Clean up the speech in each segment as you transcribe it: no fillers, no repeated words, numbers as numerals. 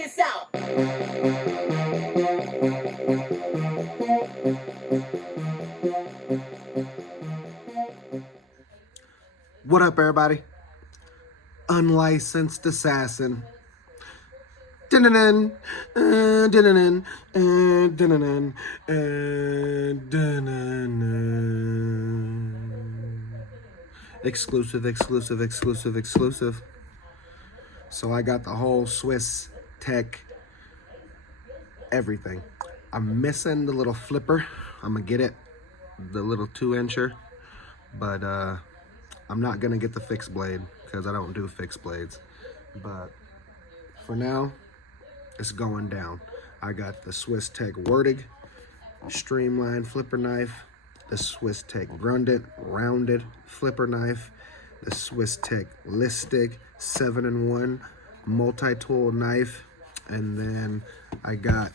this out. What up, everybody? Unlicensed assassin. Dun-dun-dun, dun-dun-dun, dun-dun-dun, dun-dun-dun. Exclusive, exclusive, exclusive, exclusive. So I got the whole SwissTech everything. I'm missing the little flipper. I'm gonna get it, the little 2-incher, but I'm not gonna get the fixed blade because I don't do fixed blades. But for now, it's going down. I got the SwissTech Wertig streamlined flipper knife, the SwissTech rounded flipper knife, the SwissTech Listig 7-in-1 multi-tool knife, and then I got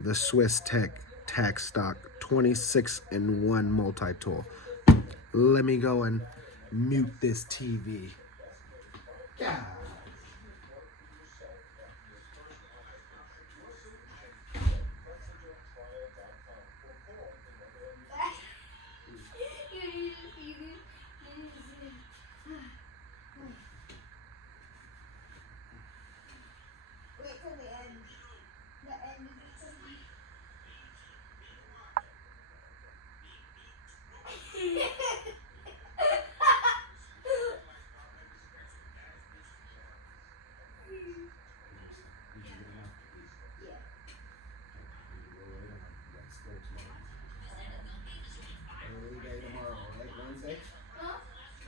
the SwissTech TaktStock 26-in-1 multi-tool. Let me go and mute this TV. Yeah. Early day tomorrow, right? Wednesday? Huh?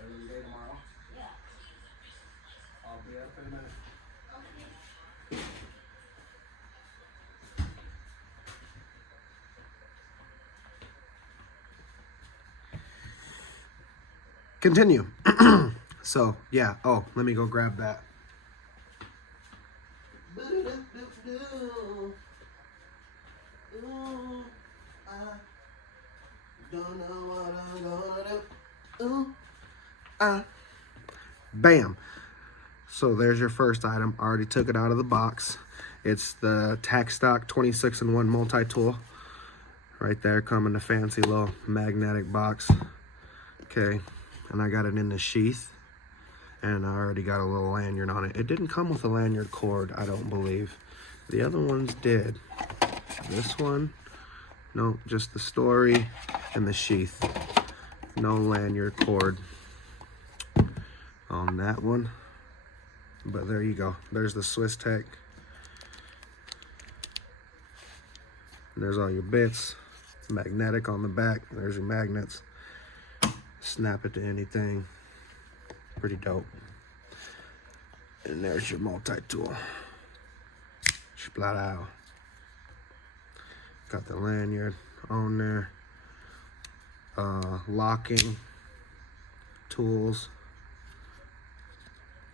Early day tomorrow? Yeah. I'll be up in a minute. Okay. Continue. So, yeah. Oh, let me go grab that. Don't know what I'm gonna do. Bam. So there's your first item. I already took it out of the box. It's the TaktStock 26-in-1 multi-tool. Right there, come in the fancy little magnetic box. Okay, and I got it in the sheath. And I already got a little lanyard on it. It didn't come with a lanyard cord, I don't believe. The other ones did. This one, no, just the story and the sheath. No lanyard cord on that one. But there you go. There's the SwissTech. There's all your bits. Magnetic on the back. There's your magnets. Snap it to anything. Pretty dope. And there's your multi-tool. Splat out. Got the lanyard on there. Locking tools.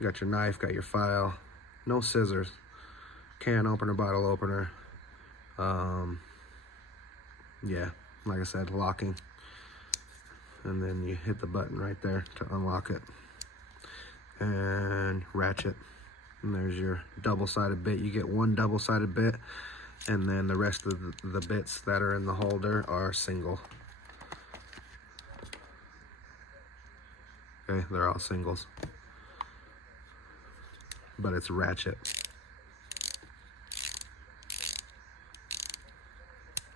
Got your knife, got your file. No scissors. Can opener, bottle opener. Yeah, like I said, locking. And then you hit the button right there to unlock it. And ratchet. And there's your double-sided bit. You get one double-sided bit, and then the rest of the bits that are in the holder are single. Okay, they're all singles. But it's ratchet.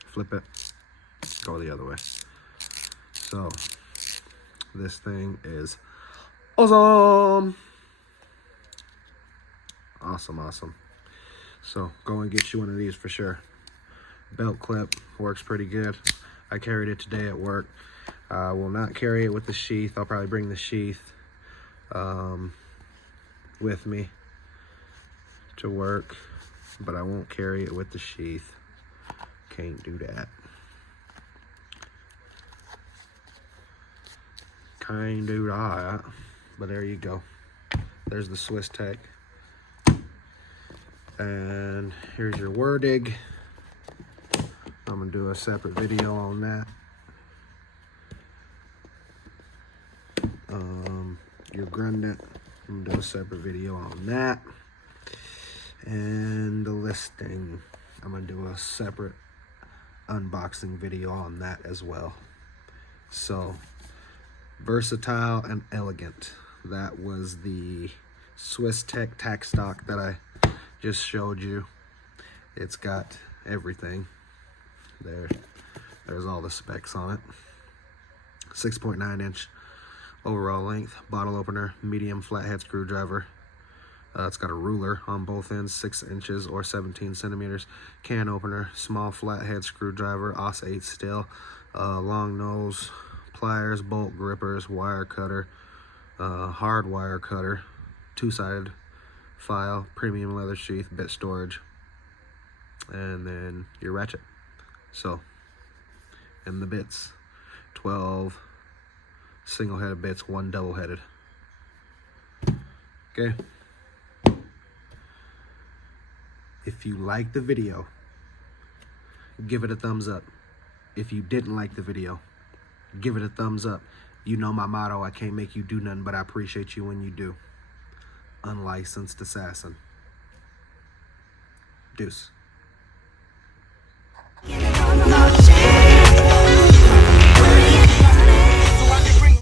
Flip it, go the other way. So, this thing is awesome. Awesome. So, go and get you one of these for sure. Belt clip works pretty good. I carried it today at work. I will not carry it with the sheath. I'll probably bring the sheath with me to work, but I won't carry it with the sheath. Can't do that. Can't do that. But there you go. There's the SwissTech. And here's your Wertig. I'm gonna do a separate video on that. Your Grundit. I'm gonna do a separate video on that. And the listing, I'm gonna do a separate unboxing video on that as well. So versatile and elegant. That was the SwissTech TaktStock that I just showed you. It's got everything there. There's all the specs on it. 6.9 inch overall length, bottle opener, medium flathead screwdriver. It's got a ruler on both ends, 6 inches or 17 centimeters. Can opener, small flathead screwdriver, Os 8 steel, long nose, pliers, bolt grippers, wire cutter, hard wire cutter, two-sided file, premium leather sheath, bit storage, and then your ratchet. So, and the bits, 12 single-headed bits, 1 double-headed. Okay. If you like the video, give it a thumbs up. If you didn't like the video, give it a thumbs up. You know my motto, I can't make you do nothing, but I appreciate you when you do. Unlicensed assassin. Deuce.